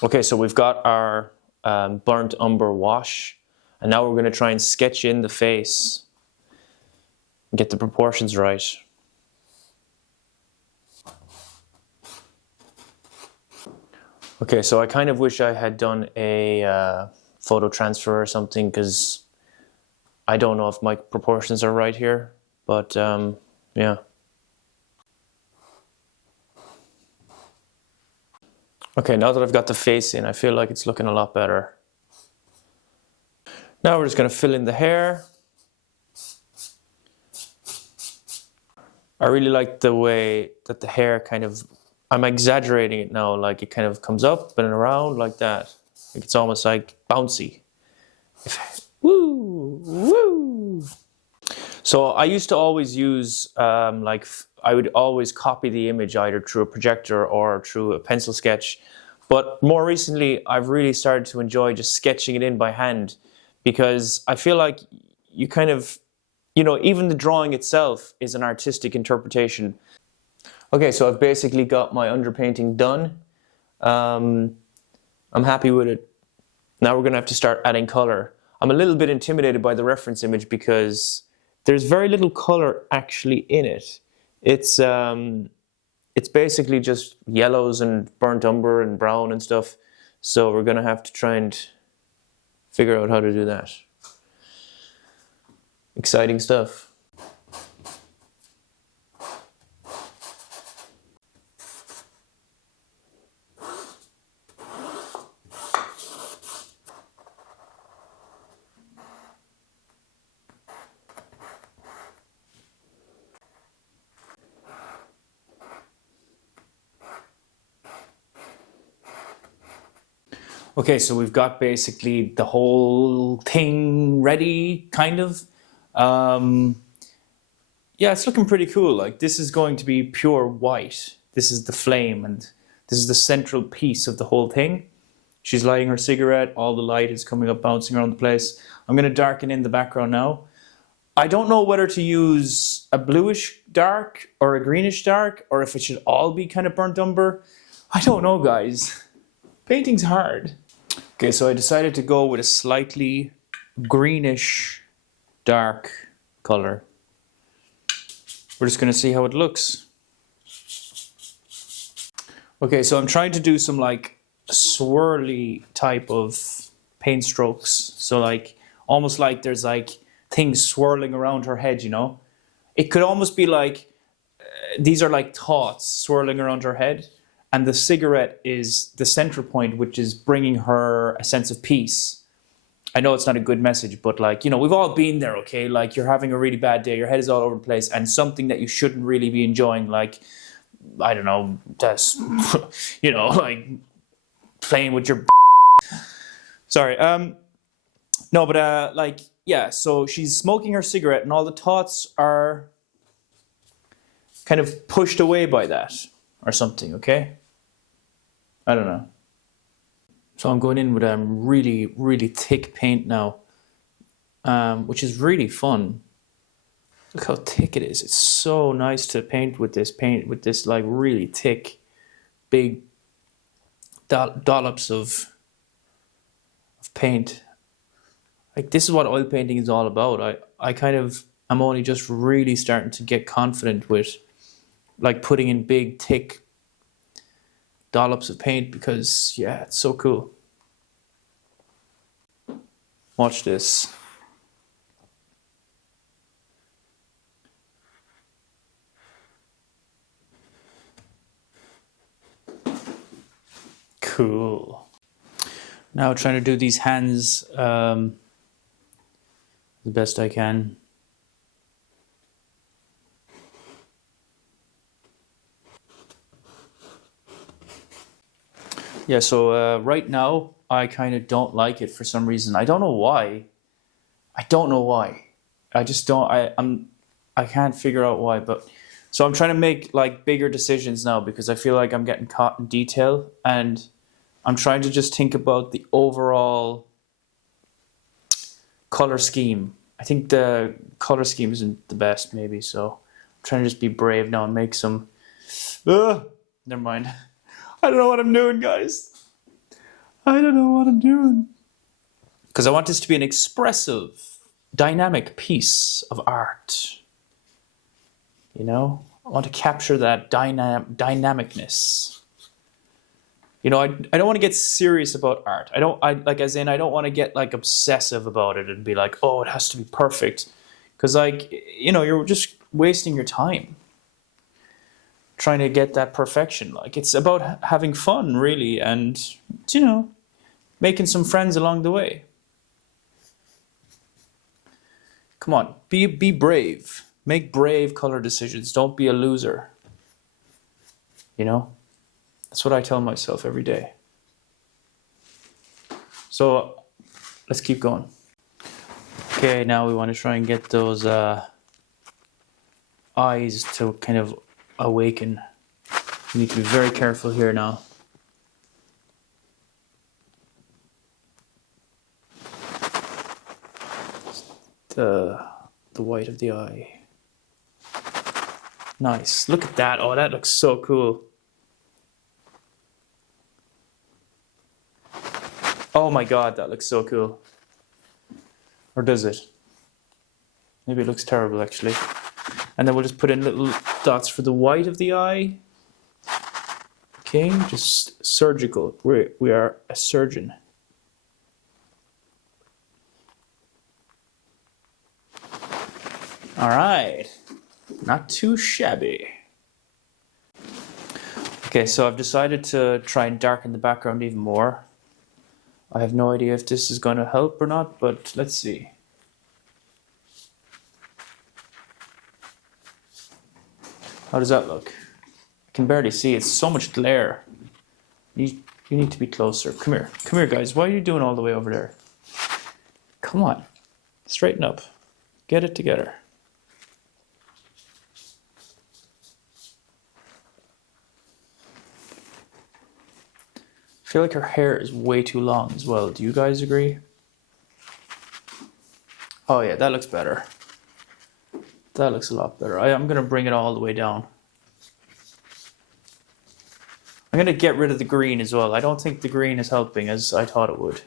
Okay, so we've got our burnt umber wash, and now we're going to try and sketch in the face and get the proportions right. Okay, so I kind of wish I had done a photo transfer or something, because I don't know if my proportions are right here, but yeah. Okay, now that I've got the face in, I feel like it's looking a lot better. Now we're just going to fill in the hair. I really like the way that the hair kind of, I'm exaggerating it now, like it kind of comes up and around like that. Like it's almost like bouncy. Woo, woo. So I used to always use, I would always copy the image either through a projector or through a pencil sketch. But more recently, I've really started to enjoy just sketching it in by hand, because I feel like you kind of, even the drawing itself is an artistic interpretation. Okay, so I've basically got my underpainting done. I'm happy with it. Now we're going to have to start adding color. I'm a little bit intimidated by the reference image because there's very little color actually in it. It's basically just yellows and burnt umber and brown and stuff. So we're going to have to try and figure out how to do that. Exciting stuff. Okay, so we've got basically the whole thing ready, kind of. Yeah, it's looking pretty cool. Like, this is going to be pure white. This is the flame, and this is the central piece of the whole thing. She's lighting her cigarette. All the light is coming up, bouncing around the place. I'm going to darken in the background now. I don't know whether to use a bluish dark or a greenish dark, or if it should all be kind of burnt umber. I don't know, guys. Painting's hard. Okay, so I decided to go with a slightly greenish dark color. We're just going to see how it looks. Okay, so I'm trying to do some like swirly type of paint strokes. So like almost like there's like things swirling around her head, It could almost be like these are like thoughts swirling around her head. And the cigarette is the central point, which is bringing her a sense of peace. I know it's not a good message, but like, we've all been there, okay? Like you're having a really bad day, your head is all over the place, and something that you shouldn't really be enjoying, like, I don't know, that's, like playing with your Sorry. No, but like, yeah, so she's smoking her cigarette and all the thoughts are kind of pushed away by that or something, okay? I don't know. So I'm going in with really, really thick paint now, which is really fun. Look how thick it is. It's so nice to paint with this like really thick, big dollops of paint. Like this is what oil painting is all about. I'm only just really starting to get confident with like putting in big, thick dollops of paint because, yeah, it's so cool. Watch this. Cool. Now trying to do these hands the best I can. Yeah, so right now, I kind of don't like it for some reason. I don't know why. I just don't, I can't figure out why, but, so I'm trying to make like bigger decisions now because I feel like I'm getting caught in detail and I'm trying to just think about the overall color scheme. I think the color scheme isn't the best maybe, so I'm trying to just be brave now and make some, never mind. I don't know what I'm doing, guys. I don't know what I'm doing. Because I want this to be an expressive, dynamic piece of art. You know? I want to capture that dynamicness. You know, I don't want to get serious about art. I don't want to get like obsessive about it and be like, oh, it has to be perfect. Because like, you know, you're just wasting your time trying to get that perfection. Like, it's about having fun, really, and, you know, making some friends along the way. Come on, be brave. Make brave color decisions. Don't be a loser. You know? That's what I tell myself every day. So, let's keep going. Okay, now we want to try and get those eyes to kind of awaken. You need to be very careful here now. The white of the eye. Nice. Look at that. Oh, that looks so cool. Oh my god, that looks so cool. Or does it? Maybe it looks terrible, actually. And then we'll just put in little dots for the white of the eye. Okay, just surgical. We are a surgeon. All right, not too shabby. Okay, so I've decided to try and darken the background even more. I have no idea if this is going to help or not, but let's see. How does that look? I can barely see. It's so much glare. You need to be closer. Come here, guys. Why are you doing all the way over there? Come on, straighten up. Get it together. I feel like her hair is way too long as well. Do you guys agree? Oh yeah, that looks better. That looks a lot better. I'm going to bring it all the way down. I'm going to get rid of the green as well. I don't think the green is helping as I thought it would.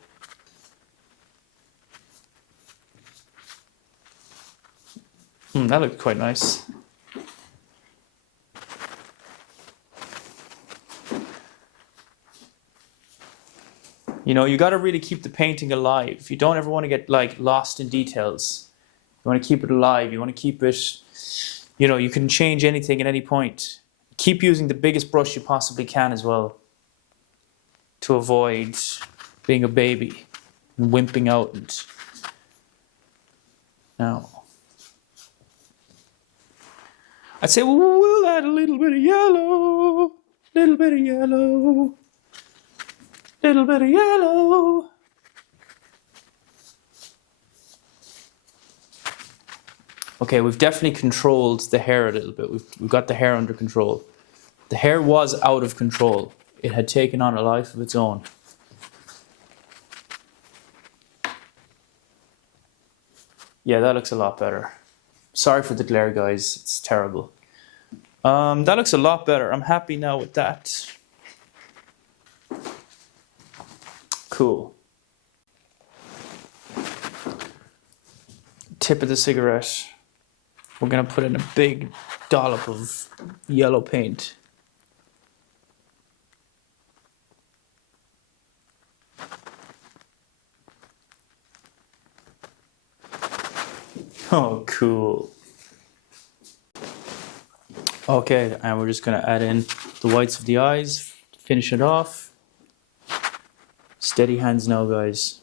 That looked quite nice. You know, you got to really keep the painting alive. You don't ever want to get like lost in details. You want to keep it alive. You want to keep it, you know, you can change anything at any point. Keep using the biggest brush you possibly can as well to avoid being a baby and wimping out. And now, I'd say we'll add a little bit of yellow, little bit of yellow, little bit of yellow. Okay, we've definitely controlled the hair a little bit. We've got the hair under control. The hair was out of control. It had taken on a life of its own. Yeah, that looks a lot better. Sorry for the glare, guys. It's terrible. That looks a lot better. I'm happy now with that. Cool. Tip of the cigarette. We're going to put in a big dollop of yellow paint. Oh, cool. Okay, and we're just going to add in the whites of the eyes, finish it off. Steady hands now, guys.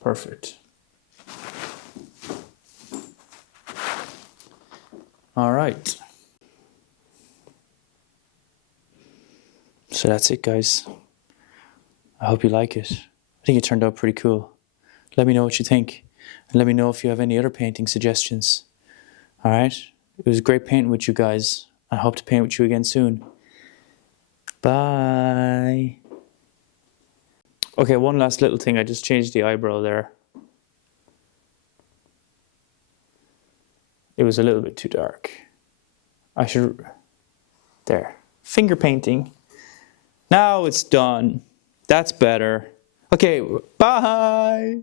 Perfect. All right. So that's it, guys. I hope you like it. I think it turned out pretty cool. Let me know what you think. And let me know if you have any other painting suggestions. All right? It was great painting with you guys. I hope to paint with you again soon. Bye. Okay, one last little thing. I just changed the eyebrow there. It was a little bit too dark. I should, there. Finger painting. Now it's done. That's better. Okay, bye.